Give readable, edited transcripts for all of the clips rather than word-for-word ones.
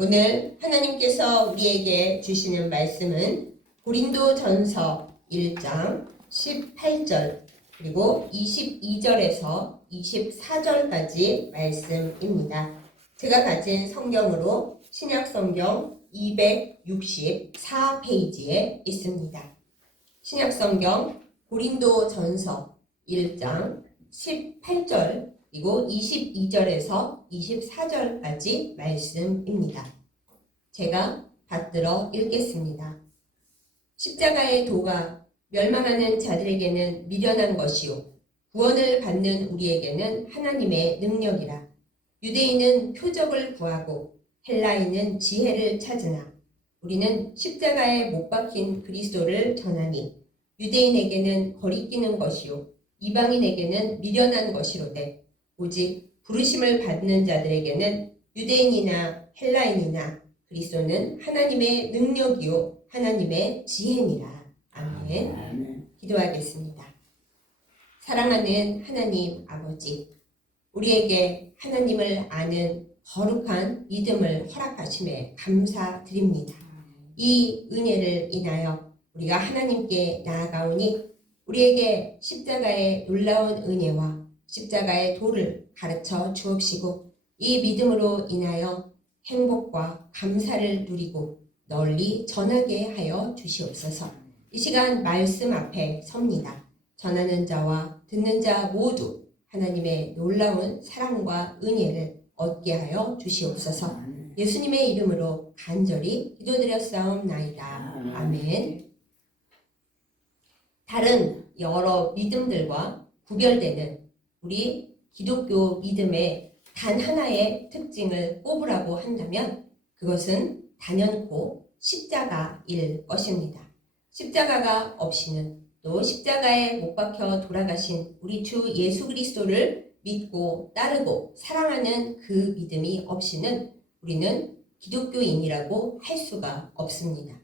오늘 하나님께서 우리에게 주시는 말씀은 고린도전서 1장 18절 그리고 22절에서 24절까지 말씀입니다. 제가 가진 성경으로 신약성경 264페이지에 있습니다. 신약성경 고린도전서 1장 18절 그리고 22절에서 24절까지 말씀입니다. 제가 받들어 읽겠습니다. 십자가의 도가 멸망하는 자들에게는 미련한 것이요 구원을 받는 우리에게는 하나님의 능력이라. 유대인은 표적을 구하고 헬라인은 지혜를 찾으나 우리는 십자가에 못 박힌 그리스도를 전하니 유대인에게는 거리끼는 것이요 이방인에게는 미련한 것이로되 오직 부르심을 받는 자들에게는 유대인이나 헬라인이나 그리스도는 하나님의 능력이요 하나님의 지혜니라. 아멘. 기도하겠습니다. 사랑하는 하나님 아버지, 우리에게 하나님을 아는 거룩한 믿음을 허락하심에 감사드립니다. 이 은혜를 인하여 우리가 하나님께 나아가오니 우리에게 십자가의 놀라운 은혜와 십자가의 도를 가르쳐 주옵시고 이 믿음으로 인하여 행복과 감사를 누리고 널리 전하게 하여 주시옵소서. 이 시간 말씀 앞에 섭니다. 전하는 자와 듣는 자 모두 하나님의 놀라운 사랑과 은혜를 얻게 하여 주시옵소서. 예수님의 이름으로 간절히 기도드렸사옵나이다. 아멘. 다른 여러 믿음들과 구별되는 우리 기독교 믿음의 단 하나의 특징을 꼽으라고 한다면 그것은 단연코 십자가일 것입니다. 십자가가 없이는 또 십자가에 못 박혀 돌아가신 우리 주 예수 그리스도를 믿고 따르고 사랑하는 그 믿음이 없이는 우리는 기독교인이라고 할 수가 없습니다.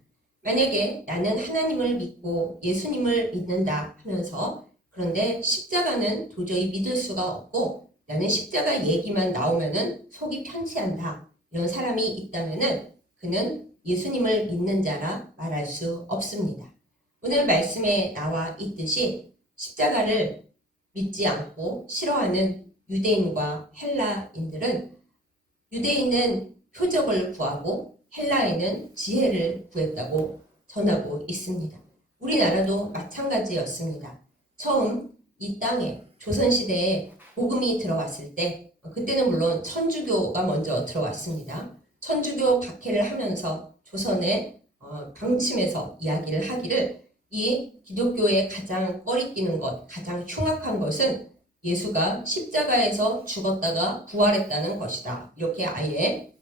만약에 나는 하나님을 믿고 예수님을 믿는다 하면서 그런데 십자가는 도저히 믿을 수가 없고 나는 십자가 얘기만 나오면은 속이 편치한다. 이런 사람이 있다면은 그는 예수님을 믿는 자라 말할 수 없습니다. 오늘 말씀에 나와 있듯이 십자가를 믿지 않고 싫어하는 유대인과 헬라인들은 유대인은 표적을 구하고 헬라인은 지혜를 구했다고 전하고 있습니다. 우리나라도 마찬가지였습니다. 처음 이 땅에 조선시대에 복음이 들어왔을 때 그때는 물론 천주교가 먼저 들어왔습니다. 천주교 박해를 하면서 조선의 방침에서 이야기를 하기를 이 기독교의 가장 꺼리끼는 것, 가장 흉악한 것은 예수가 십자가에서 죽었다가 부활했다는 것이다. 이렇게 아예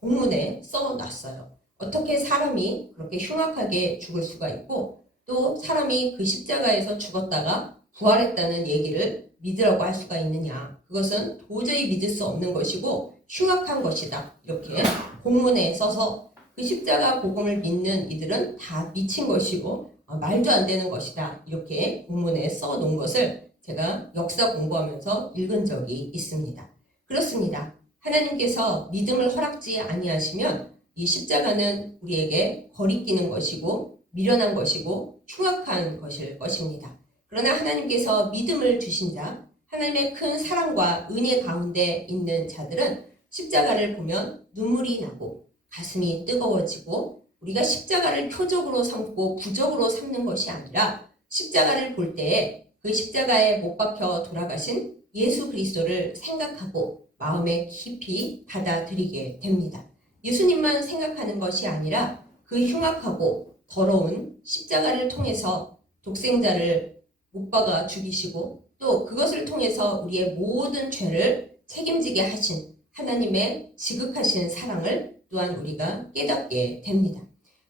공문에 써놨어요. 어떻게 사람이 그렇게 흉악하게 죽을 수가 있고 또 사람이 그 십자가에서 죽었다가 부활했다는 얘기를 믿으라고 할 수가 있느냐. 그것은 도저히 믿을 수 없는 것이고 흉악한 것이다. 이렇게 공문에 써서 그 십자가 복음을 믿는 이들은 다 미친 것이고 말도 안 되는 것이다. 이렇게 공문에 써놓은 것을 제가 역사 공부하면서 읽은 적이 있습니다. 그렇습니다. 하나님께서 믿음을 허락지 아니하시면 이 십자가는 우리에게 거리끼는 것이고 미련한 것이고 흉악한 것일 것입니다. 그러나 하나님께서 믿음을 주신 자, 하나님의 큰 사랑과 은혜 가운데 있는 자들은 십자가를 보면 눈물이 나고 가슴이 뜨거워지고 우리가 십자가를 표적으로 삼고 부적으로 삼는 것이 아니라 십자가를 볼 때에 그 십자가에 못 박혀 돌아가신 예수 그리스도를 생각하고 마음에 깊이 받아들이게 됩니다. 예수님만 생각하는 것이 아니라 그 흉악하고 더러운 십자가를 통해서 독생자를 못 박아 죽이시고 또 그것을 통해서 우리의 모든 죄를 책임지게 하신 하나님의 지극하신 사랑을 또한 우리가 깨닫게 됩니다.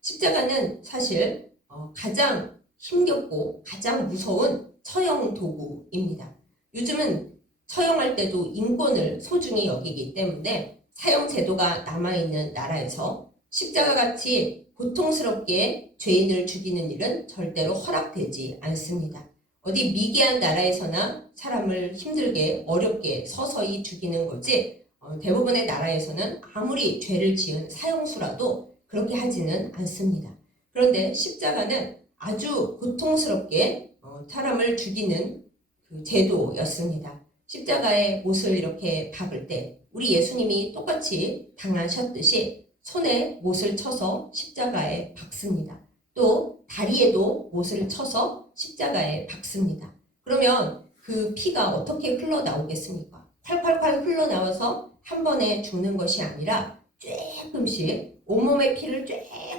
십자가는 사실 가장 힘겹고 가장 무서운 처형 도구입니다. 요즘은 처형할 때도 인권을 소중히 여기기 때문에 사형 제도가 남아있는 나라에서 십자가같이 고통스럽게 죄인을 죽이는 일은 절대로 허락되지 않습니다. 어디 미개한 나라에서나 사람을 힘들게 어렵게 서서히 죽이는 거지 대부분의 나라에서는 아무리 죄를 지은 사형수라도 그렇게 하지는 않습니다. 그런데 십자가는 아주 고통스럽게 사람을 죽이는 그 제도였습니다. 십자가에 못을 이렇게 박을 때 우리 예수님이 똑같이 당하셨듯이 손에 못을 쳐서 십자가에 박습니다. 또 다리에도 못을 쳐서 십자가에 박습니다. 그러면 그 피가 어떻게 흘러나오겠습니까? 콸콸콸 흘러나와서 한 번에 죽는 것이 아니라 조금씩 온몸의 피를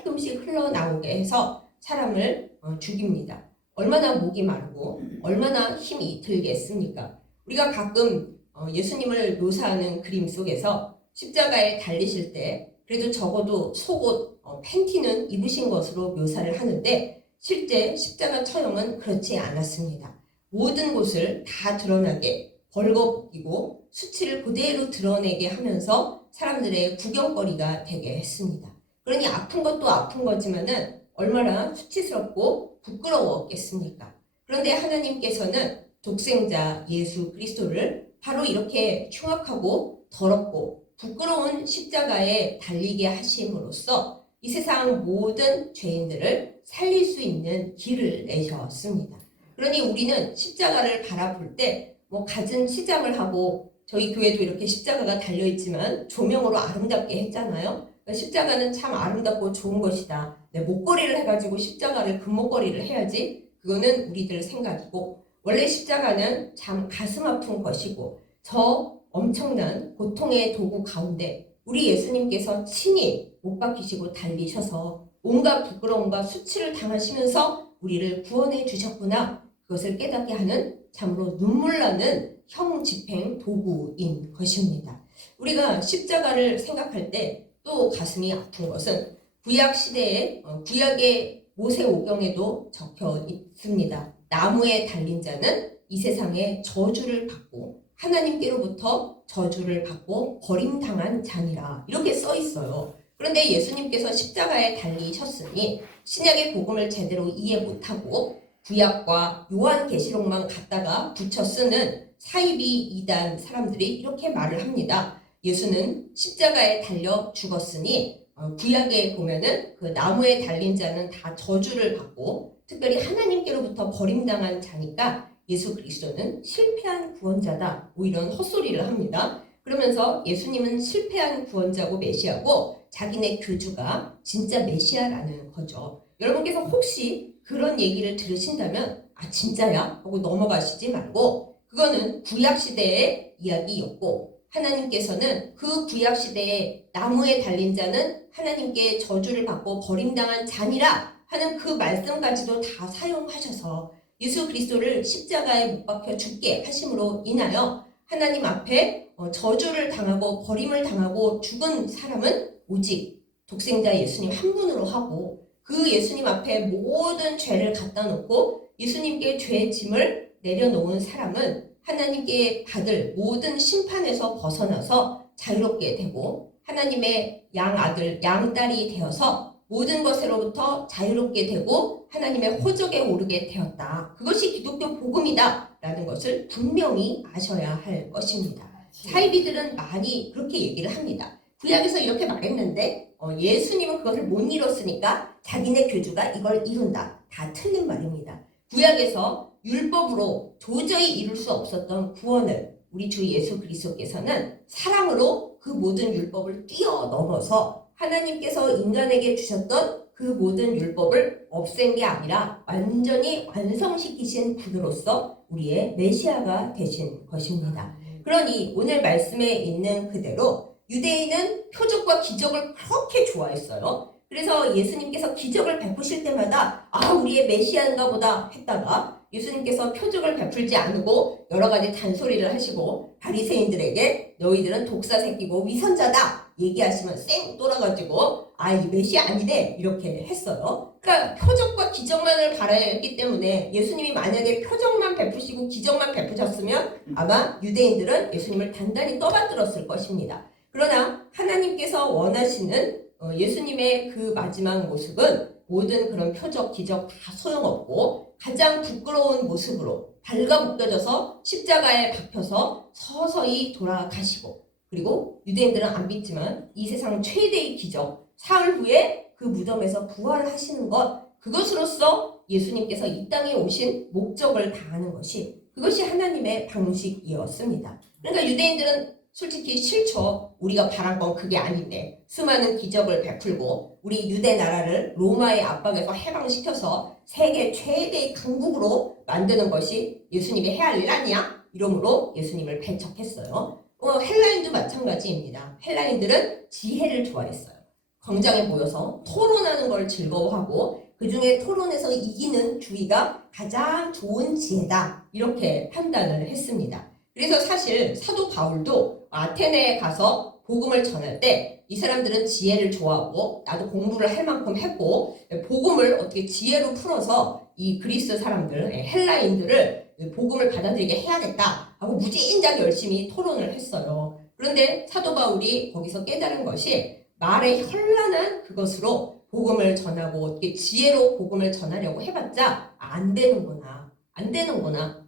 조금씩 흘러나오게 해서 사람을 죽입니다. 얼마나 목이 마르고 얼마나 힘이 들겠습니까? 우리가 가끔 예수님을 묘사하는 그림 속에서 십자가에 달리실 때 그래도 적어도 속옷, 팬티는 입으신 것으로 묘사를 하는데 실제 십자가 처형은 그렇지 않았습니다. 모든 곳을 다 드러나게 벌거벗기고 수치를 그대로 드러내게 하면서 사람들의 구경거리가 되게 했습니다. 그러니 아픈 것도 아픈 거지만은 얼마나 수치스럽고 부끄러웠겠습니까? 그런데 하나님께서는 독생자 예수 그리스도를 바로 이렇게 흉악하고 더럽고 부끄러운 십자가에 달리게 하심으로써 이 세상 모든 죄인들을 살릴 수 있는 길을 내셨습니다. 그러니 우리는 십자가를 바라볼 때 갖은 치장을 하고 저희 교회도 이렇게 십자가가 달려있지만 조명으로 아름답게 했잖아요. 그러니까 십자가는 참 아름답고 좋은 것이다. 내 목걸이를 해가지고 십자가를 금목걸이를 해야지. 그거는 우리들 생각이고 원래 십자가는 참 가슴 아픈 것이고 저 엄청난 고통의 도구 가운데 우리 예수님께서 친히 못 박히시고 달리셔서 온갖 부끄러움과 수치를 당하시면서 우리를 구원해 주셨구나. 그것을 깨닫게 하는 참으로 눈물 나는 형 집행 도구인 것입니다. 우리가 십자가를 생각할 때 또 가슴이 아픈 것은 구약 시대에 구약의 모세오경에도 적혀 있습니다. 나무에 달린 자는 이 세상에 저주를 받고 하나님께로부터 저주를 받고 버림당한 자니라 이렇게 써 있어요. 그런데 예수님께서 십자가에 달리셨으니 신약의 복음을 제대로 이해 못하고 구약과 요한계시록만 갖다가 붙여 쓰는 사이비 이단 사람들이 이렇게 말을 합니다. 예수는 십자가에 달려 죽었으니 구약에 보면은 그 나무에 달린 자는 다 저주를 받고 특별히 하나님께로부터 버림당한 자니까 예수 그리스도는 실패한 구원자다. 이런 헛소리를 합니다. 그러면서 예수님은 실패한 구원자고 메시아고 자기네 교주가 진짜 메시아라는 거죠. 여러분께서 혹시 그런 얘기를 들으신다면 진짜야? 하고 넘어가시지 말고 그거는 구약시대의 이야기였고 하나님께서는 그 구약시대에 나무에 달린 자는 하나님께 저주를 받고 버림당한 자니라 하는 그 말씀까지도 다 사용하셔서 예수 그리스도를 십자가에 못 박혀 죽게 하심으로 인하여 하나님 앞에 저주를 당하고 버림을 당하고 죽은 사람은 오직 독생자 예수님 한 분으로 하고 그 예수님 앞에 모든 죄를 갖다 놓고 예수님께 죄의 짐을 내려놓은 사람은 하나님께 받을 모든 심판에서 벗어나서 자유롭게 되고 하나님의 양아들, 양딸이 되어서 모든 것으로부터 자유롭게 되고 하나님의 호적에 오르게 되었다. 그것이 기독교 복음이다 라는 것을 분명히 아셔야 할 것입니다. 사이비들은 많이 그렇게 얘기를 합니다. 구약에서 이렇게 말했는데 예수님은 그것을 못 이뤘으니까 자기네 교주가 이걸 이룬다. 다 틀린 말입니다. 구약에서 율법으로 도저히 이룰 수 없었던 구원을 우리 주 예수 그리스도께서는 사랑으로 그 모든 율법을 뛰어넘어서 하나님께서 인간에게 주셨던 그 모든 율법을 없앤 게 아니라 완전히 완성시키신 분으로서 우리의 메시아가 되신 것입니다. 그러니 오늘 말씀에 있는 그대로 유대인은 표적과 기적을 그렇게 좋아했어요. 그래서 예수님께서 기적을 베푸실 때마다 우리의 메시아인가 보다 했다가 예수님께서 표적을 베풀지 않고 여러 가지 단소리를 하시고 바리새인들에게 너희들은 독사 새끼고 위선자다 얘기하시면 쌩 돌아가지고 이 메시아 아니네 이렇게 했어요. 그러니까 표적과 기적만을 바라야 했기 때문에 예수님이 만약에 표적만 베푸시고 기적만 베푸셨으면 아마 유대인들은 예수님을 단단히 떠받들었을 것입니다. 그러나 하나님께서 원하시는 예수님의 그 마지막 모습은 모든 그런 표적, 기적 다 소용없고 가장 부끄러운 모습으로 발가벗겨져서 십자가에 박혀서 서서히 돌아가시고 그리고 유대인들은 안 믿지만 이 세상 최대의 기적, 사흘 후에 그 무덤에서 부활하시는 것, 그것으로써 예수님께서 이 땅에 오신 목적을 다하는 것이, 그것이 하나님의 방식이었습니다. 그러니까 유대인들은 솔직히 싫죠. 우리가 바란 건 그게 아닌데 수많은 기적을 베풀고 우리 유대 나라를 로마의 압박에서 해방시켜서 세계 최대의 강국으로 만드는 것이 예수님이 해야 할 일 아니야? 이러므로 예수님을 배척했어요. 헬라인도 마찬가지입니다. 헬라인들은 지혜를 좋아했어요. 광장에 모여서 토론하는 걸 즐거워하고 그 중에 토론에서 이기는 주의가 가장 좋은 지혜다, 이렇게 판단을 했습니다. 그래서 사실 사도 바울도 아테네에 가서 복음을 전할 때 이 사람들은 지혜를 좋아하고 나도 공부를 할 만큼 했고 복음을 어떻게 지혜로 풀어서 이 그리스 사람들, 헬라인들을 복음을 받아들이게 해야겠다 하고 무진장 열심히 토론을 했어요. 그런데 사도 바울이 거기서 깨달은 것이 말의 현란한 그것으로 복음을 전하고 어떻게 지혜로 복음을 전하려고 해봤자 안 되는구나.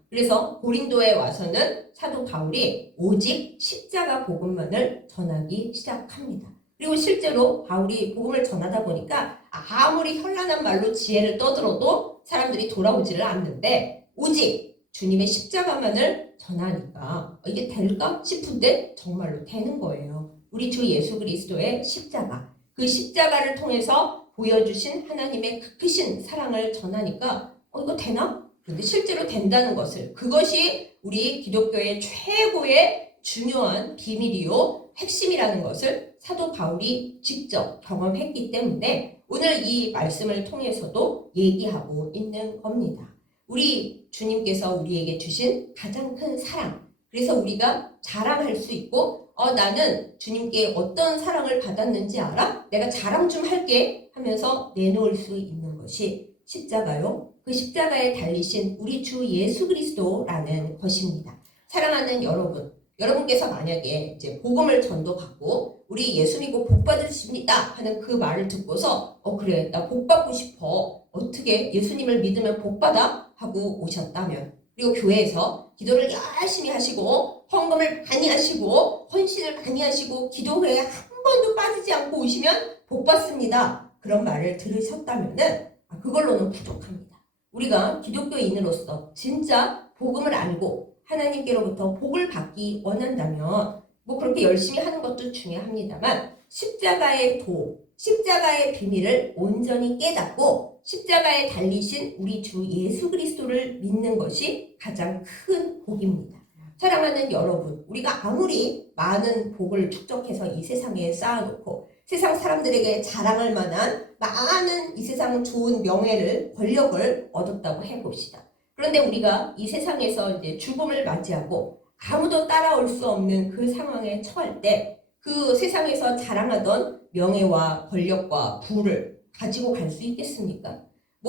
그래서 고린도에 와서는 사도 바울이 오직 십자가 복음만을 전하기 시작합니다. 그리고 실제로 바울이 복음을 전하다 보니까 아무리 현란한 말로 지혜를 떠들어도 사람들이 돌아오지를 않는데 오직 주님의 십자가만을 전하니까 이게 될까 싶은데 정말로 되는 거예요. 우리 주 예수 그리스도의 십자가, 그 십자가를 통해서 보여주신 하나님의 그 크신 사랑을 전하니까 이거 되나? 그런데 실제로 된다는 것을, 그것이 우리 기독교의 최고의 중요한 비밀이요 핵심이라는 것을 사도 바울이 직접 경험했기 때문에 오늘 이 말씀을 통해서도 얘기하고 있는 겁니다. 우리 주님께서 우리에게 주신 가장 큰 사랑, 그래서 우리가 자랑할 수 있고 나는 주님께 어떤 사랑을 받았는지 알아? 내가 자랑 좀 할게 하면서 내놓을 수 있는 것이 십자가요. 그 십자가에 달리신 우리 주 예수 그리스도라는 것입니다. 사랑하는 여러분, 여러분께서 만약에 이제 복음을 전도받고 우리 예수 믿고 복 받으십니다 하는 그 말을 듣고서 그래, 나 복 받고 싶어. 어떻게 예수님을 믿으면 복 받아? 하고 오셨다면, 그리고 교회에서 기도를 열심히 하시고 헌금을 많이 하시고 헌신을 많이 하시고 기도회에 한 번도 빠지지 않고 오시면 복 받습니다. 그런 말을 들으셨다면은 그걸로는 부족합니다. 우리가 기독교인으로서 진짜 복음을 알고 하나님께로부터 복을 받기 원한다면 그렇게 열심히 하는 것도 중요합니다만 십자가의 십자가의 비밀을 온전히 깨닫고 십자가에 달리신 우리 주 예수 그리스도를 믿는 것이 가장 큰 복입니다. 사랑하는 여러분, 우리가 아무리 많은 복을 축적해서 이 세상에 쌓아놓고 세상 사람들에게 자랑할 만한 많은 이 세상 좋은 명예를, 권력을 얻었다고 해봅시다. 그런데 우리가 이 세상에서 이제 죽음을 맞이하고 아무도 따라올 수 없는 그 상황에 처할 때 그 세상에서 자랑하던 명예와 권력과 부를 가지고 갈 수 있겠습니까?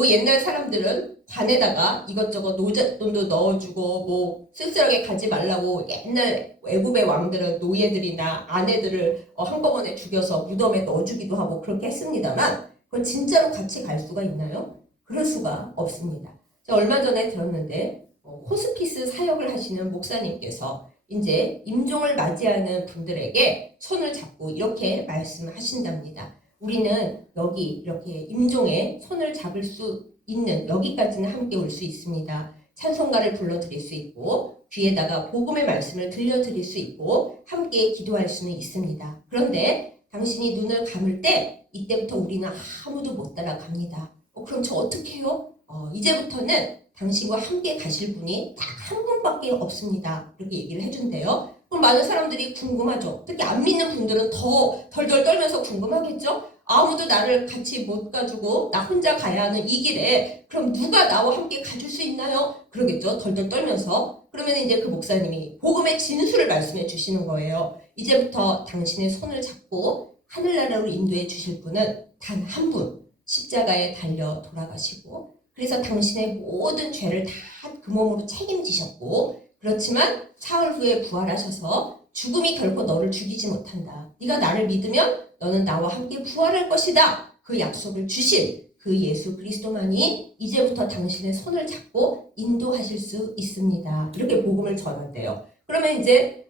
옛날 사람들은 관에다가 이것저것 노잣돈도 넣어주고 쓸쓸하게 가지 말라고 옛날 애굽의 왕들은 노예들이나 아내들을 한꺼번에 죽여서 무덤에 넣어주기도 하고 그렇게 했습니다만 그건 진짜로 같이 갈 수가 있나요? 그럴 수가 없습니다. 제가 얼마 전에 들었는데 호스피스 사역을 하시는 목사님께서 이제 임종을 맞이하는 분들에게 손을 잡고 이렇게 말씀하신답니다. 우리는 여기 이렇게 임종에 손을 잡을 수 있는 여기까지는 함께 올 수 있습니다. 찬송가를 불러드릴 수 있고 귀에다가 복음의 말씀을 들려드릴 수 있고 함께 기도할 수는 있습니다. 그런데 당신이 눈을 감을 때 이때부터 우리는 아무도 못 따라갑니다. 그럼 저 어떻게 해요? 이제부터는 당신과 함께 가실 분이 딱 한 분밖에 없습니다. 이렇게 얘기를 해준대요. 그럼 많은 사람들이 궁금하죠. 특히 안 믿는 분들은 더 덜덜 떨면서 궁금하겠죠. 아무도 나를 같이 못 가지고 나 혼자 가야 하는 이 길에 그럼 누가 나와 함께 가줄 수 있나요? 그러겠죠. 덜덜 떨면서. 그러면 이제 그 목사님이 복음의 진수를 말씀해 주시는 거예요. 이제부터 당신의 손을 잡고 하늘나라로 인도해 주실 분은 단 한 분, 십자가에 달려 돌아가시고 그래서 당신의 모든 죄를 다 그 몸으로 책임지셨고 그렇지만 사흘 후에 부활하셔서 죽음이 결코 너를 죽이지 못한다. 네가 나를 믿으면 너는 나와 함께 부활할 것이다. 그 약속을 주신 그 예수 그리스도만이 이제부터 당신의 손을 잡고 인도하실 수 있습니다. 이렇게 복음을 전한대요. 그러면 이제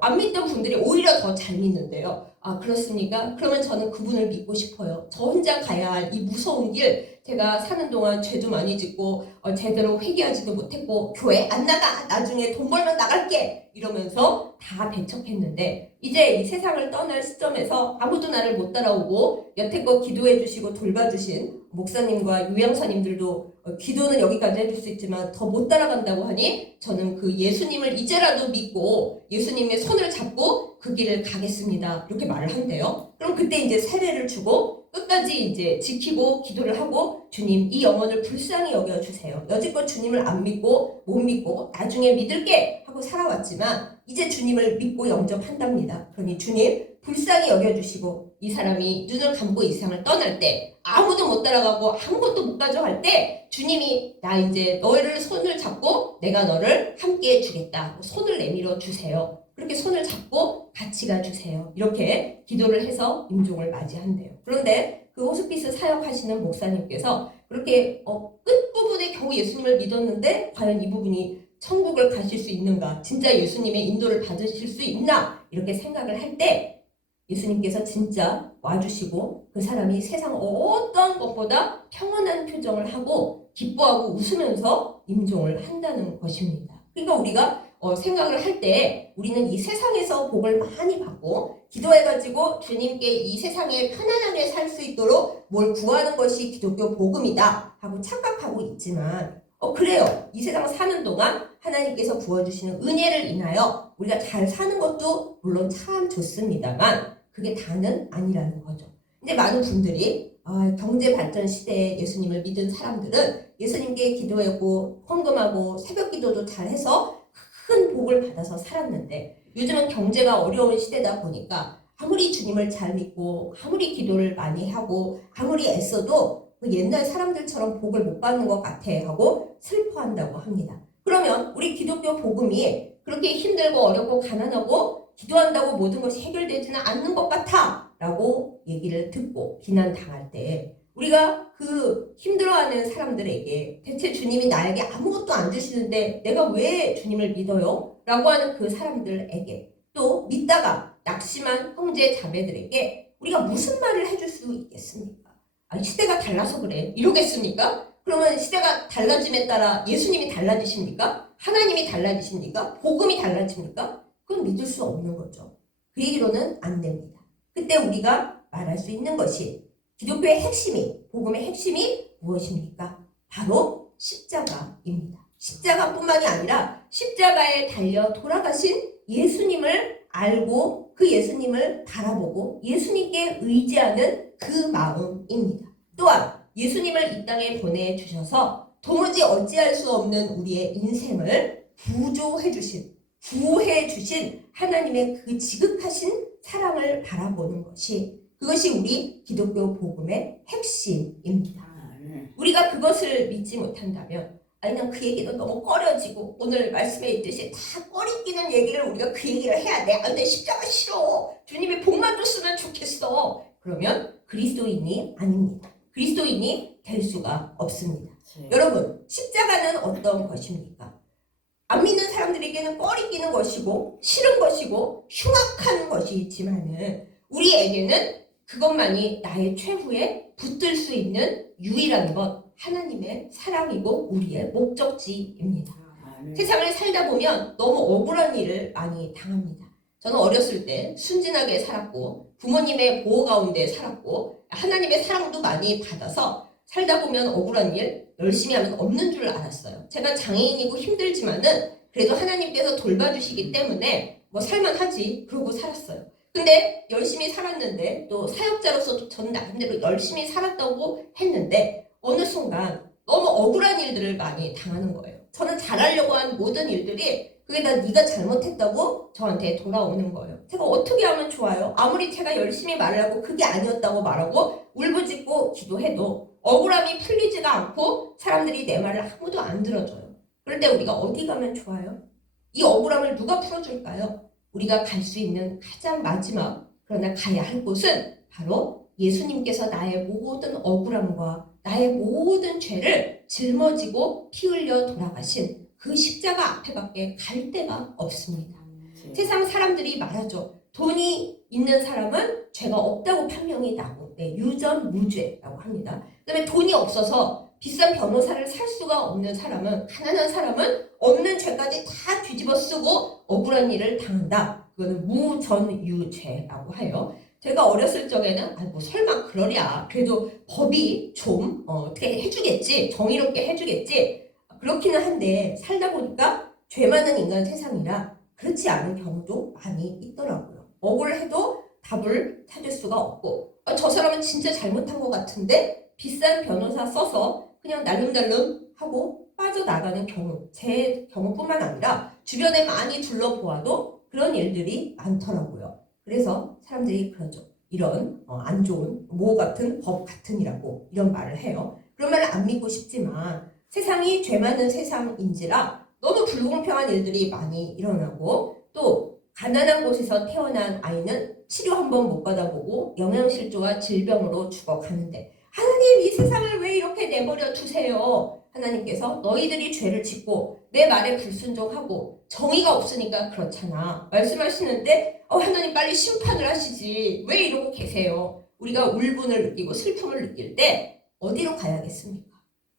안 믿던 분들이 오히려 더 잘 믿는데요. 아, 그렇습니까? 그러면 저는 그분을 믿고 싶어요. 저 혼자 가야 할 이 무서운 길, 제가 사는 동안 죄도 많이 짓고 제대로 회개하지도 못했고 교회 안 나가! 나중에 돈 벌면 나갈게! 이러면서 다 배척했는데 이제 이 세상을 떠날 시점에서 아무도 나를 못 따라오고 여태껏 기도해 주시고 돌봐주신 목사님과 요양사님들도 기도는 여기까지 해줄 수 있지만 더 못 따라간다고 하니 저는 그 예수님을 이제라도 믿고 예수님의 손을 잡고 그 길을 가겠습니다. 이렇게 말을 한대요. 그럼 그때 이제 세례를 주고 끝까지 이제 지키고 기도를 하고 주님 이 영혼을 불쌍히 여겨주세요. 여지껏 주님을 안 믿고 못 믿고 나중에 믿을게 하고 살아왔지만 이제 주님을 믿고 영접한답니다. 그러니 주님 불쌍히 여겨주시고 이 사람이 눈을 감고 이 세상을 떠날 때 아무도 못 따라가고 아무것도 못 가져갈 때 주님이 나 이제 너를 손을 잡고 내가 너를 함께 해주겠다. 손을 내밀어 주세요. 그렇게 손을 잡고 같이 가주세요. 이렇게 기도를 해서 임종을 맞이한대요. 그런데 그 호스피스 사역하시는 목사님께서 그렇게 끝부분에 겨우 예수님을 믿었는데 과연 이 부분이 천국을 가실 수 있는가? 진짜 예수님의 인도를 받으실 수 있나? 이렇게 생각을 할 때 예수님께서 진짜 와주시고 그 사람이 세상 어떤 것보다 평온한 표정을 하고 기뻐하고 웃으면서 임종을 한다는 것입니다. 그러니까 우리가 생각을 할 때 우리는 이 세상에서 복을 많이 받고 기도해가지고 주님께 이 세상에 편안하게 살 수 있도록 뭘 구하는 것이 기독교 복음이다 하고 착각하고 있지만 그래요. 이 세상 사는 동안 하나님께서 부어주시는 은혜를 인하여 우리가 잘 사는 것도 물론 참 좋습니다만 그게 다는 아니라는 거죠. 근데 많은 분들이 경제 발전 시대에 예수님을 믿은 사람들은 예수님께 기도하고 헌금하고 새벽 기도도 잘해서 큰 복을 받아서 살았는데 요즘은 경제가 어려운 시대다 보니까 아무리 주님을 잘 믿고 아무리 기도를 많이 하고 아무리 애써도 옛날 사람들처럼 복을 못 받는 것 같아 하고 슬퍼한다고 합니다. 그러면 우리 기독교 복음이 그렇게 힘들고 어렵고 가난하고 기도한다고 모든 것이 해결되지는 않는 것 같아 라고 얘기를 듣고 비난당할 때 우리가 그 힘들어하는 사람들에게 대체 주님이 나에게 아무것도 안 주시는데 내가 왜 주님을 믿어요? 라고 하는 그 사람들에게 또 믿다가 낙심한 형제 자매들에게 우리가 무슨 말을 해줄 수 있겠습니까? 아니, 시대가 달라서 그래 이러겠습니까? 그러면 시대가 달라짐에 따라 예수님이 달라지십니까? 하나님이 달라지십니까? 복음이 달라집니까? 그건 믿을 수 없는 거죠. 그 얘기로는 안 됩니다. 그때 우리가 말할 수 있는 것이 기독교의 핵심이, 복음의 핵심이 무엇입니까? 바로 십자가입니다. 십자가뿐만이 아니라 십자가에 달려 돌아가신 예수님을 알고 그 예수님을 바라보고 예수님께 의지하는 그 마음입니다. 또한 예수님을 이 땅에 보내주셔서 도무지 어찌할 수 없는 우리의 인생을 구해 주신 하나님의 그 지극하신 사랑을 바라보는 것이 그것이 우리 기독교 복음의 핵심입니다. 우리가 그것을 믿지 못한다면 난 그 얘기도 너무 꺼려지고 오늘 말씀에 있듯이 다 꺼리끼는 얘기를 우리가 그 얘기를 해야 돼. 내 십자가 싫어. 주님이 복만 줬으면 좋겠어. 그러면 그리스도인이 아닙니다. 그리스도인이 될 수가 없습니다. 여러분, 십자가는 어떤 것입니까? 안 믿는 사람들에게는 꺼리끼는 것이고 싫은 것이고 흉악한 것이지만은 우리에게는 그것만이 나의 최후에 붙들 수 있는 유일한 것 하나님의 사랑이고 우리의 목적지입니다. 세상을 살다 보면 너무 억울한 일을 많이 당합니다. 저는 어렸을 때 순진하게 살았고 부모님의 보호 가운데 살았고 하나님의 사랑도 많이 받아서 살다 보면 억울한 일 열심히 하면 없는 줄 알았어요. 제가 장애인이고 힘들지만은 그래도 하나님께서 돌봐주시기 때문에 살만하지 그러고 살았어요. 근데 열심히 살았는데 또 사역자로서도 저는 나름대로 열심히 살았다고 했는데 어느 순간 너무 억울한 일들을 많이 당하는 거예요. 저는 잘하려고 한 모든 일들이 그게 다 네가 잘못했다고 저한테 돌아오는 거예요. 제가 어떻게 하면 좋아요? 아무리 제가 열심히 말을 하고 그게 아니었다고 말하고 울부짖고 기도해도 억울함이 풀리지가 않고 사람들이 내 말을 아무도 안 들어줘요. 그럴 때 우리가 어디 가면 좋아요? 이 억울함을 누가 풀어줄까요? 우리가 갈 수 있는 가장 마지막 그러나 가야 할 곳은 바로 예수님께서 나의 모든 억울함과 나의 모든 죄를 짊어지고 피 흘려 돌아가신 그 십자가 앞에밖에 갈 데가 없습니다. 그치. 세상 사람들이 말하죠. 돈이 있는 사람은 죄가 없다고 판명이 나고, 네, 유전무죄라고 합니다. 그다음에 돈이 없어서 비싼 변호사를 살 수가 없는 사람은, 가난한 사람은 없는 죄까지 다 뒤집어 쓰고 억울한 일을 당한다. 그거는 무전유죄라고 해요. 제가 어렸을 적에는 뭐 설마 그러랴. 그래도 법이 좀 어떻게 해주겠지. 정의롭게 해주겠지. 그렇기는 한데 살다 보니까 죄 많은 인간 세상이라 그렇지 않은 경우도 많이 있더라고요. 억울해도 답을 찾을 수가 없고 저 사람은 진짜 잘못한 것 같은데 비싼 변호사 써서 그냥 날름날름 하고 빠져나가는 경우, 제 경우뿐만 아니라 주변에 많이 둘러보아도 그런 일들이 많더라고요. 그래서 사람들이 그러죠. 이런 안 좋은 모 같은 법 같은이라고 이런 말을 해요. 그런 말을 안 믿고 싶지만 세상이 죄 많은 세상인지라 너무 불공평한 일들이 많이 일어나고 또 가난한 곳에서 태어난 아이는 치료 한번 못 받아보고 영양실조와 질병으로 죽어가는데 하나님 이 세상을 왜 이렇게 내버려 두세요? 하나님께서 너희들이 죄를 짓고 내 말에 불순종하고 정의가 없으니까 그렇잖아. 말씀하시는데 하나님 빨리 심판을 하시지. 왜 이러고 계세요? 우리가 울분을 느끼고 슬픔을 느낄 때 어디로 가야겠습니까?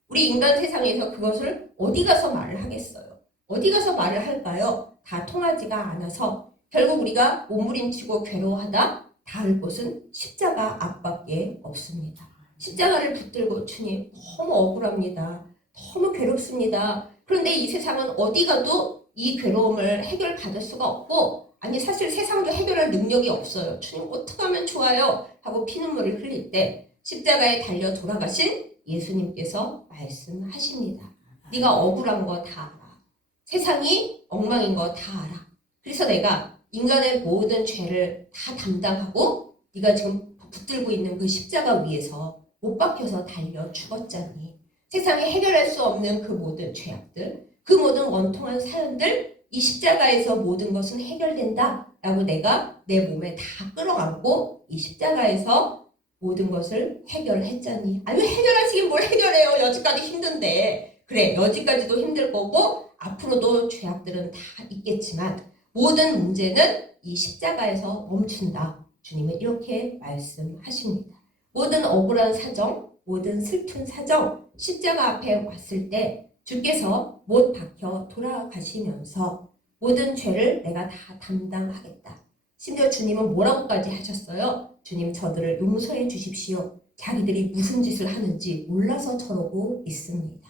우리 인간 세상에서 그것을 어디 가서 말을 하겠어요? 어디 가서 말을 할까요? 다 통하지가 않아서 결국 우리가 몸부림치고 괴로워하다 닿을 곳은 십자가 앞밖에 없습니다. 십자가를 붙들고 주님 너무 억울합니다. 너무 괴롭습니다. 그런데 이 세상은 어디 가도 이 괴로움을 해결받을 수가 없고 아니 사실 세상도 해결할 능력이 없어요. 주님 어떻게 하면 좋아요? 하고 피눈물을 흘릴 때 십자가에 달려 돌아가신 예수님께서 말씀하십니다. 네가 억울한 거 다 알아. 세상이 엉망인 거 다 알아. 그래서 내가 인간의 모든 죄를 다 담당하고 네가 지금 붙들고 있는 그 십자가 위에서 못 박혀서 달려 죽었잖니. 세상에 해결할 수 없는 그 모든 죄악들, 그 모든 원통한 사연들, 이 십자가에서 모든 것은 해결된다 라고 내가 내 몸에 다 끌어안고 이 십자가에서 모든 것을 해결했잖니. 아니 해결하시긴 뭘 해결해요. 여지까지 힘든데. 그래 여지까지도 힘들 거고 앞으로도 죄악들은 다 있겠지만 모든 문제는 이 십자가에서 멈춘다. 주님은 이렇게 말씀하십니다. 모든 억울한 사정, 모든 슬픈 사정, 십자가 앞에 왔을 때 주께서 못 박혀 돌아가시면서 모든 죄를 내가 다 담당하겠다. 심지어 주님은 뭐라고까지 하셨어요? 주님 저들을 용서해 주십시오. 자기들이 무슨 짓을 하는지 몰라서 저러고 있습니다.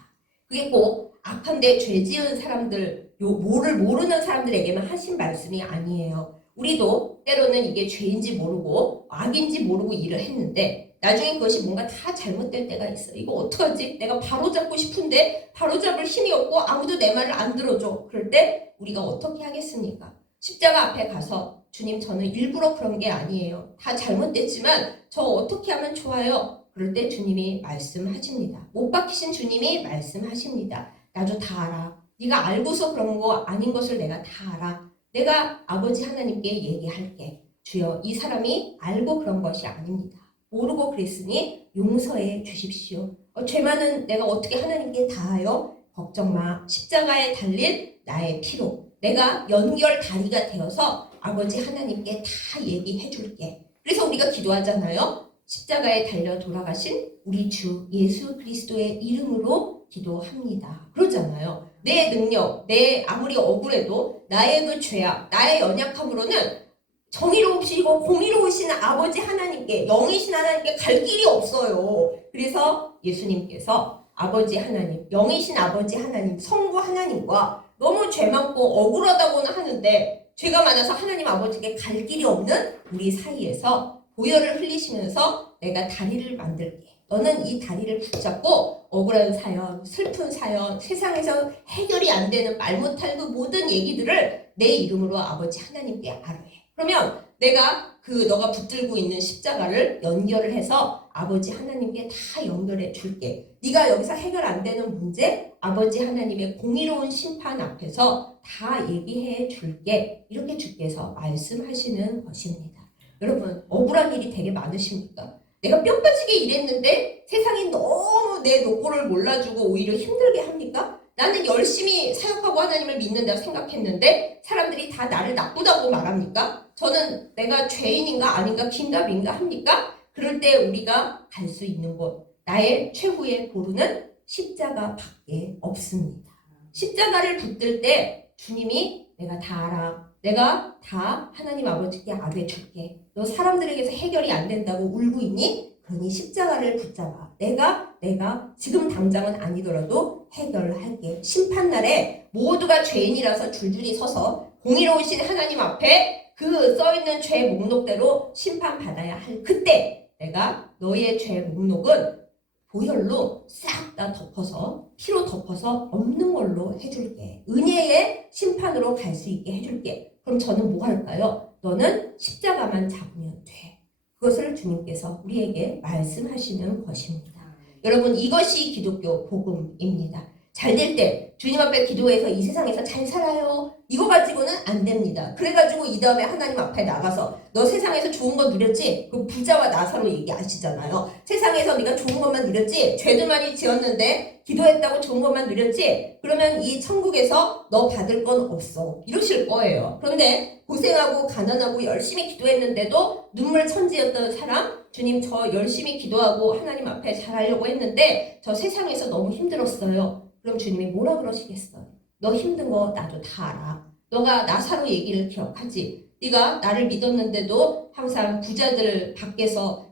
그게 꼭 악한데 죄 지은 사람들, 뭐를 모르는 사람들에게만 하신 말씀이 아니에요. 우리도 때로는 이게 죄인지 모르고 악인지 모르고 일을 했는데 나중에 그것이 뭔가 다 잘못될 때가 있어. 이거 어떡하지? 내가 바로잡고 싶은데 바로잡을 힘이 없고 아무도 내 말을 안 들어줘. 그럴 때 우리가 어떻게 하겠습니까? 십자가 앞에 가서 주님 저는 일부러 그런 게 아니에요. 다 잘못됐지만 저 어떻게 하면 좋아요? 그럴 때 주님이 말씀하십니다. 못 박히신 주님이 말씀하십니다. 나도 다 알아. 네가 알고서 그런 거 아닌 것을 내가 다 알아. 내가 아버지 하나님께 얘기할게. 주여 이 사람이 알고 그런 것이 아닙니다. 모르고 그랬으니 용서해 주십시오. 죄 많은 내가 어떻게 하나님께 다하여? 걱정 마. 십자가에 달린 나의 피로 내가 연결 다리가 되어서 아버지 하나님께 다 얘기해 줄게. 그래서 우리가 기도하잖아요. 십자가에 달려 돌아가신 우리 주 예수 그리스도의 이름으로 기도합니다. 그러잖아요. 내 능력, 내 아무리 억울해도 나의 그 죄악, 나의 연약함으로는 정의로우시고 공의로우신 아버지 하나님께, 영이신 하나님께 갈 길이 없어요. 그래서 예수님께서 아버지 하나님, 영이신 아버지 하나님, 성부 하나님과 너무 죄 많고 억울하다고는 하는데 죄가 많아서 하나님 아버지께 갈 길이 없는 우리 사이에서 보혈을 흘리시면서 내가 다리를 만들게. 너는 이 다리를 붙잡고 억울한 사연, 슬픈 사연, 세상에서 해결이 안 되는 말 못할 그 모든 얘기들을 내 이름으로 아버지 하나님께 아뢰. 그러면 내가 너가 붙들고 있는 십자가를 연결을 해서 아버지 하나님께 다 연결해 줄게. 네가 여기서 해결 안 되는 문제 아버지 하나님의 공의로운 심판 앞에서 다 얘기해 줄게. 이렇게 주께서 말씀하시는 것입니다. 여러분 억울한 일이 되게 많으십니까? 내가 뼈 빠지게 일했는데 세상이 너무 내 노고를 몰라주고 오히려 힘들게 합니까? 나는 열심히 사역하고 하나님을 믿는다고 생각했는데 사람들이 다 나를 나쁘다고 말합니까? 저는 내가 죄인인가 아닌가 긴가민가 합니까? 그럴 때 우리가 갈 수 있는 곳, 나의 최후의 보루는 십자가밖에 없습니다. 십자가를 붙들 때 주님이 내가 다 알아. 내가 다 하나님 아버지께 아뢰줄게. 너 사람들에게서 해결이 안 된다고 울고 있니? 그러니 십자가를 붙잡아. 내가 지금 당장은 아니더라도 해결을 할게. 심판날에 모두가 죄인이라서 줄줄이 서서 공의로우신 하나님 앞에 그 써있는 죄 목록대로 심판받아야 할 그때 내가 너의 죄 목록은 보혈로 싹 다 덮어서 피로 덮어서 없는 걸로 해줄게. 은혜의 심판으로 갈 수 있게 해줄게. 그럼 저는 뭐 할까요? 너는 십자가만 잡으면 돼. 그것을 주님께서 우리에게 말씀하시는 것입니다. 여러분, 이것이 기독교 복음입니다. 잘 될 때 주님 앞에 기도해서 이 세상에서 잘 살아요. 이거 가지고는 안 됩니다. 그래가지고 이 다음에 하나님 앞에 나가서 너 세상에서 좋은 거 누렸지? 그 부자와 나사로 얘기 아시잖아요. 세상에서 네가 좋은 것만 누렸지? 죄도 많이 지었는데 기도했다고 좋은 것만 누렸지? 그러면 이 천국에서 너 받을 건 없어. 이러실 거예요. 그런데 고생하고 가난하고 열심히 기도했는데도 눈물 천지였던 사람, 주님 저 열심히 기도하고 하나님 앞에 잘하려고 했는데 저 세상에서 너무 힘들었어요. 그럼 주님이 뭐라 그러시겠어요? 너 힘든 거 나도 다 알아. 너가 나사로 얘기를 기억하지. 네가 나를 믿었는데도 항상 부자들 밖에서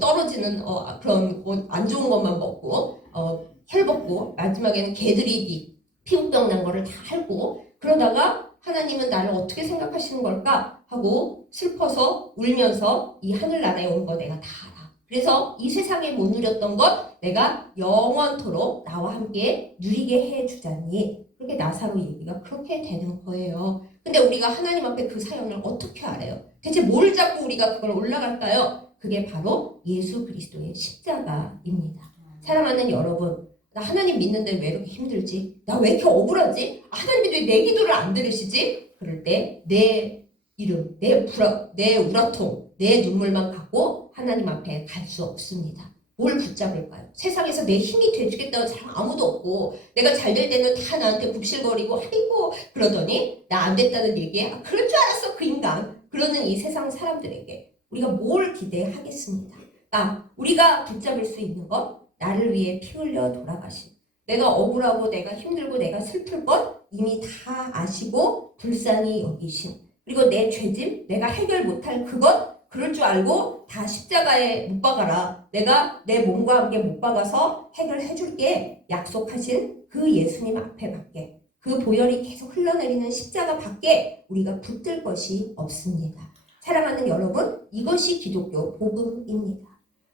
떨어지는 그런 안 좋은 것만 먹고 헐벗고 마지막에는 개들이 네 피부병 난 거를 다 핥고 그러다가 하나님은 나를 어떻게 생각하시는 걸까 하고 슬퍼서 울면서 이 하늘나라에 온 거 내가 다 알아. 그래서 이 세상에 못 누렸던 것 내가 영원토록 나와 함께 누리게 해주자니. 그렇게 나사로 얘기가 그렇게 되는 거예요. 근데 우리가 하나님 앞에 그 사연을 어떻게 알아요? 대체 뭘 잡고 우리가 그걸 올라갈까요? 그게 바로 예수 그리스도의 십자가입니다. 사랑하는 여러분, 나 하나님 믿는데 왜 이렇게 힘들지? 나 왜 이렇게 억울하지? 하나님이 왜 내 기도를 안 들으시지? 그럴 때 내 이름, 내 우라통, 내 눈물만 갖고 하나님 앞에 갈 수 없습니다. 뭘 붙잡을까요? 세상에서 내 힘이 돼주겠다는 사람 아무도 없고 내가 잘 될 때는 다 나한테 굽실거리고 아이고 그러더니 나 안 됐다는 얘기에 그럴 줄 알았어 그 인간. 그러는 이 세상 사람들에게 우리가 뭘 기대하겠습니까? 우리가 붙잡을 수 있는 것, 나를 위해 피 흘려 돌아가신, 내가 억울하고 내가 힘들고 내가 슬플 것 이미 다 아시고 불쌍히 여기신, 그리고 내 죄짐, 내가 해결 못할 그것 그럴 줄 알고 다 십자가에 못 박아라. 내가 내 몸과 함께 못 박아서 해결해 줄게 약속하신 그 예수님 앞에 밖에, 그 보혈이 계속 흘러내리는 십자가 밖에 우리가 붙들 것이 없습니다. 사랑하는 여러분, 이것이 기독교 복음입니다.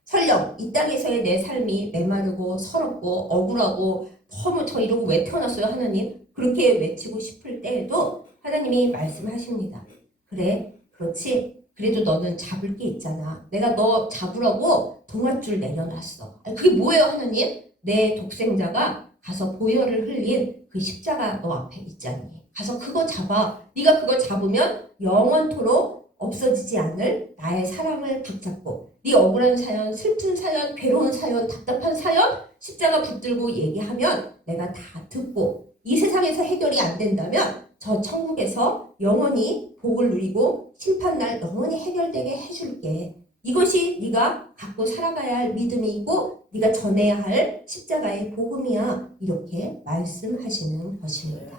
설령 이 땅에서의 내 삶이 메마르고 서럽고 억울하고 너무 저 이러고 왜 태어났어요 하나님? 그렇게 외치고 싶을 때에도 하나님이 말씀하십니다. 그래, 그렇지. 그래도 너는 잡을 게 있잖아. 내가 너 잡으라고 동아줄 내려놨어. 그게 뭐예요 하나님? 내 독생자가 가서 보혈을 흘린 그 십자가 너 앞에 있잖니. 가서 그거 잡아. 네가 그거 잡으면 영원토록 없어지지 않을 나의 사랑을 붙잡고 네 억울한 사연, 슬픈 사연, 괴로운 사연, 답답한 사연 십자가 붙들고 얘기하면 내가 다 듣고 이 세상에서 해결이 안 된다면 저 천국에서 영원히 복을 누리고 심판날 영원히 해결되게 해줄게. 이것이 네가 갖고 살아가야 할 믿음이고 네가 전해야 할 십자가의 복음이야. 이렇게 말씀하시는 것입니다.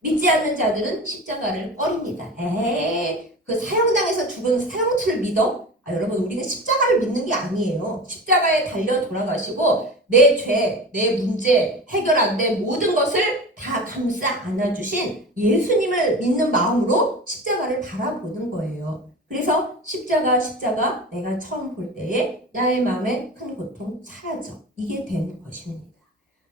믿지 않는 자들은 십자가를 꺼립니다. 그 사형당에서 죽은 사형틀을 믿어? 여러분 우리는 십자가를 믿는 게 아니에요. 십자가에 달려 돌아가시고 내 죄, 내 문제, 해결 안 된 모든 것을 다 감싸 안아주신 예수님을 믿는 마음으로 십자가를 바라보는 거예요. 그래서 십자가 내가 처음 볼 때에 나의 마음에 큰 고통 사라져. 이게 된 것입니다.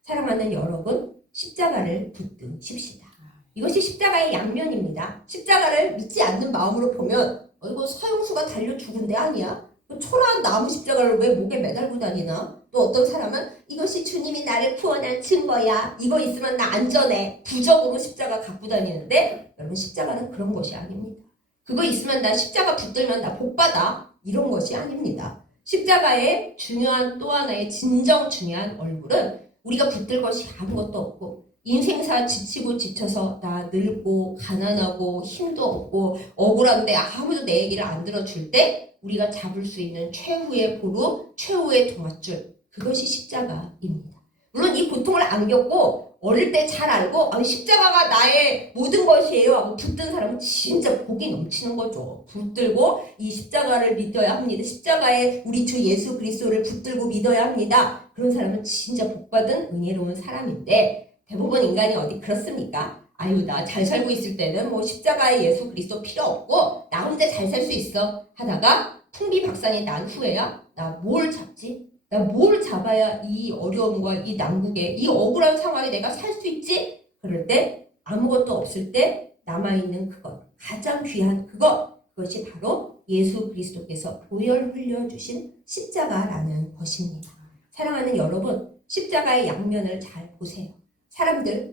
사랑하는 여러분, 십자가를 붙드십시다. 이것이 십자가의 양면입니다. 십자가를 믿지 않는 마음으로 보면 이거 서영수가 달려 죽은 데 아니야? 초라한 나무 십자가를 왜 목에 매달고 다니나? 또 어떤 사람은 이것이 주님이 나를 구원한 증거야. 이거 있으면 나 안전해. 부적으로 십자가 갖고 다니는데 여러분 십자가는 그런 것이 아닙니다. 그거 있으면 나 십자가 붙들면 나 복받아. 이런 것이 아닙니다. 십자가의 중요한 또 하나의 진정 중요한 얼굴은 우리가 붙들 것이 아무것도 없고 인생사 지치고 지쳐서 나 늙고 가난하고 힘도 없고 억울한데 아무도 내 얘기를 안 들어줄 때 우리가 잡을 수 있는 최후의 보루, 최후의 동아줄, 그것이 십자가입니다. 물론 이 고통을 안 겪고 어릴 때 잘 알고 십자가가 나의 모든 것이에요 하고 붙든 사람은 진짜 복이 넘치는 거죠. 붙들고 이 십자가를 믿어야 합니다. 십자가에 우리 주 예수 그리스도를 붙들고 믿어야 합니다. 그런 사람은 진짜 복받은 은혜로운 사람인데 대부분 인간이 어디 그렇습니까? 아유 나 잘 살고 있을 때는 뭐 십자가에 예수 그리스도 필요 없고 나 혼자 잘 살 수 있어 하다가 풍비박산이 난 후에야 나 뭘 잡지? 나 뭘 잡아야 이 어려움과 이 난국에 이 억울한 상황에 내가 살 수 있지? 그럴 때 아무것도 없을 때 남아있는 그것, 가장 귀한 그것이 바로 예수 그리스도께서 보혈 흘려주신 십자가라는 것입니다. 사랑하는 여러분, 십자가의 양면을 잘 보세요.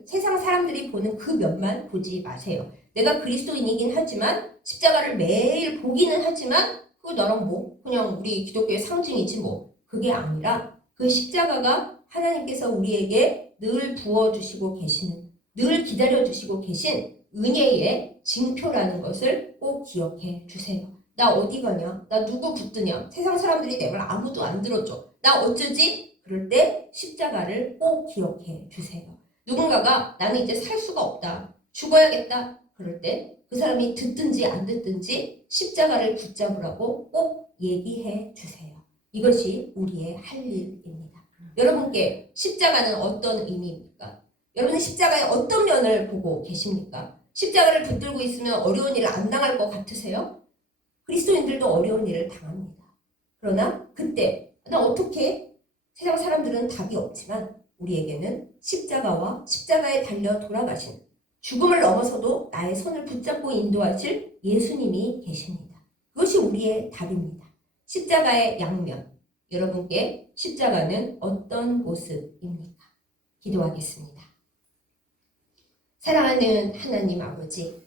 세상 사람들이 보는 그 면만 보지 마세요. 내가 그리스도인이긴 하지만 십자가를 매일 보기는 하지만 그거 나랑 뭐 그냥 우리 기독교의 상징이지 뭐. 그게 아니라 그 십자가가 하나님께서 우리에게 늘 부어주시고 계시는, 늘 기다려주시고 계신 은혜의 징표라는 것을 꼭 기억해 주세요. 나 어디 가냐? 나 누구 붙드냐? 세상 사람들이 내 말 아무도 안 들어줘. 나 어쩌지? 그럴 때 십자가를 꼭 기억해 주세요. 누군가가 나는 이제 살 수가 없다. 죽어야겠다. 그럴 때 그 사람이 듣든지 안 듣든지 십자가를 붙잡으라고 꼭 얘기해 주세요. 이것이 우리의 할 일입니다. 여러분께 십자가는 어떤 의미입니까? 여러분은 십자가의 어떤 면을 보고 계십니까? 십자가를 붙들고 있으면 어려운 일을 안 당할 것 같으세요? 그리스도인들도 어려운 일을 당합니다. 그러나 그때 나 어떻게? 세상 사람들은 답이 없지만 우리에게는 십자가와 십자가에 달려 돌아가신 죽음을 넘어서도 나의 손을 붙잡고 인도하실 예수님이 계십니다. 그것이 우리의 답입니다. 십자가의 양면, 여러분께 십자가는 어떤 모습입니까? 기도하겠습니다. 사랑하는 하나님 아버지,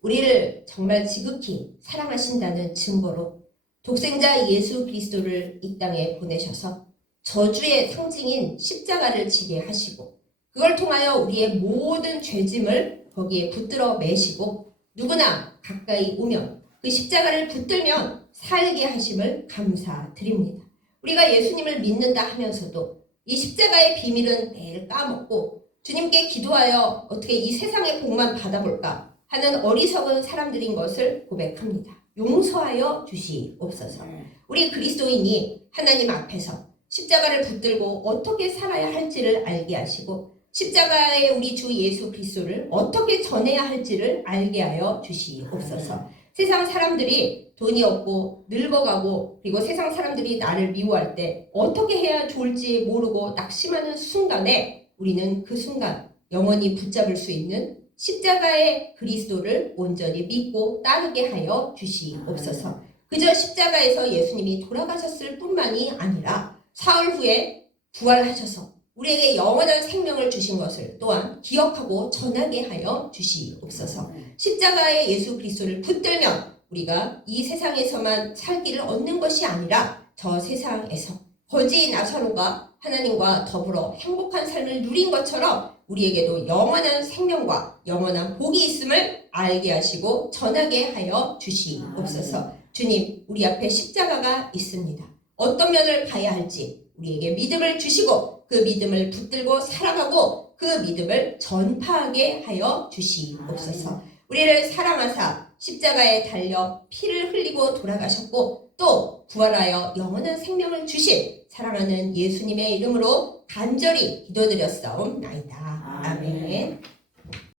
우리를 정말 지극히 사랑하신다는 증거로 독생자 예수 그리스도를 이 땅에 보내셔서 저주의 상징인 십자가를 지게 하시고 그걸 통하여 우리의 모든 죄짐을 거기에 붙들어 매시고 누구나 가까이 오면 그 십자가를 붙들면 살게 하심을 감사드립니다. 우리가 예수님을 믿는다 하면서도 이 십자가의 비밀은 매일 까먹고 주님께 기도하여 어떻게 이 세상의 복만 받아볼까 하는 어리석은 사람들인 것을 고백합니다. 용서하여 주시옵소서. 우리 그리스도인이 하나님 앞에서 십자가를 붙들고 어떻게 살아야 할지를 알게 하시고 십자가의 우리 주 예수 그리스도를 어떻게 전해야 할지를 알게 하여 주시옵소서. 세상 사람들이 돈이 없고 늙어가고 그리고 세상 사람들이 나를 미워할 때 어떻게 해야 좋을지 모르고 낙심하는 순간에 우리는 그 순간 영원히 붙잡을 수 있는 십자가의 그리스도를 온전히 믿고 따르게 하여 주시옵소서. 그저 십자가에서 예수님이 돌아가셨을 뿐만이 아니라 사흘 후에 부활하셔서 우리에게 영원한 생명을 주신 것을 또한 기억하고 전하게 하여 주시옵소서. 십자가의 예수 그리스도를 붙들면 우리가 이 세상에서만 살기를 얻는 것이 아니라 저 세상에서 거지 나사로가 하나님과 더불어 행복한 삶을 누린 것처럼 우리에게도 영원한 생명과 영원한 복이 있음을 알게 하시고 전하게 하여 주시옵소서. 주님, 우리 앞에 십자가가 있습니다. 어떤 면을 봐야 할지 우리에게 믿음을 주시고 그 믿음을 붙들고 살아가고 그 믿음을 전파하게 하여 주시옵소서. 우리를 사랑하사 십자가에 달려 피를 흘리고 돌아가셨고 또 부활하여 영원한 생명을 주신 사랑하는 예수님의 이름으로 간절히 기도드렸사옵나이다.